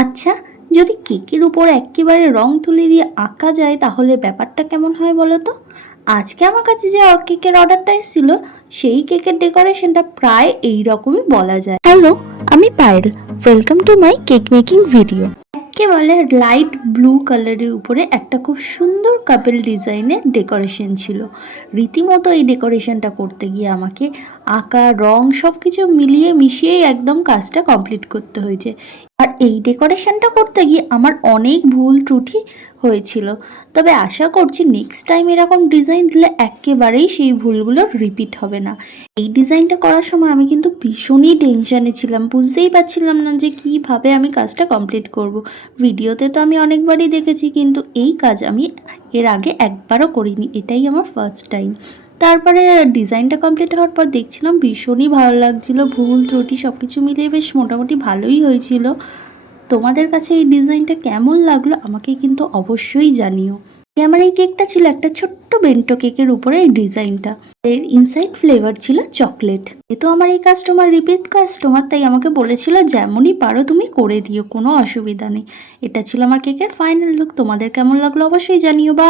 আচ্ছা যদি কেকের উপর একেবারে রং তুলে দিয়ে আঁকা যায়, তাহলে ব্যাপারটা কেমন হয় বলো তো? আজকে আমার কাছে যে কেকের অর্ডারটা এসেছিল, সেই কেকের ডেকোরেশনটা প্রায় এই রকমই বলা যায়। হ্যালো, আমি Payel. Welcome to my cake making video একেবারে লাইট ব্লু কালারের উপরে একটা খুব সুন্দর কাপেল ডিজাইনের ডেকোরেশন ছিল। রীতিমতো এই ডেকোরেশনটা করতে গিয়ে আমাকে আঁকা, রং সব কিছু মিলিয়ে মিশিয়েই একদম কাজটা কমপ্লিট করতে হয়েছে। আর এই ডেকোরেশনটা করতে গিয়ে আমার অনেক ভুল ত্রুটি হয়েছিল। তবে আশা করছি নেক্সট টাইম এরকম ডিজাইন দিলে একেবারেই সেই ভুলগুলো রিপিট হবে না। এই ডিজাইনটা করার সময় আমি কিন্তু ভীষণই টেনশানে ছিলাম। বুঝতেই পারছিলাম না যে কীভাবে আমি কাজটা কমপ্লিট করব। ভিডিওতে তো আমি অনেকবারই দেখেছি, কিন্তু এই কাজ আমি এর আগে একবারও করিনি। এটাই আমার ফার্স্ট টাইম তারপরে ডিজাইনটা কমপ্লিট হওয়ার পর দেখছিলাম ভীষণই ভালো লাগছিল, ভুল, ত্রুটি সব কিছু মিলিয়ে বেশ মোটামুটি ভালোই হয়েছিল। তোমাদের কাছে এই ডিজাইনটা কেমন লাগল আমাকে কিন্তু অবশ্যই জানিও। আমার এই কেকটা ছিল একটা ছোট্ট বেন্টো কেকের উপরে এই ডিজাইনটা। এর ইনসাইড ফ্লেভার ছিল চকলেট এ তো আমার এই কাস্টমার রিপিট কাস্টমার তাই আমাকে বলেছিল যেমনই পারো তুমি করে দিও, কোনো অসুবিধা নেই। এটা ছিল আমার কেকের ফাইনাল লুক তোমাদের কেমন লাগল অবশ্যই জানিও। বা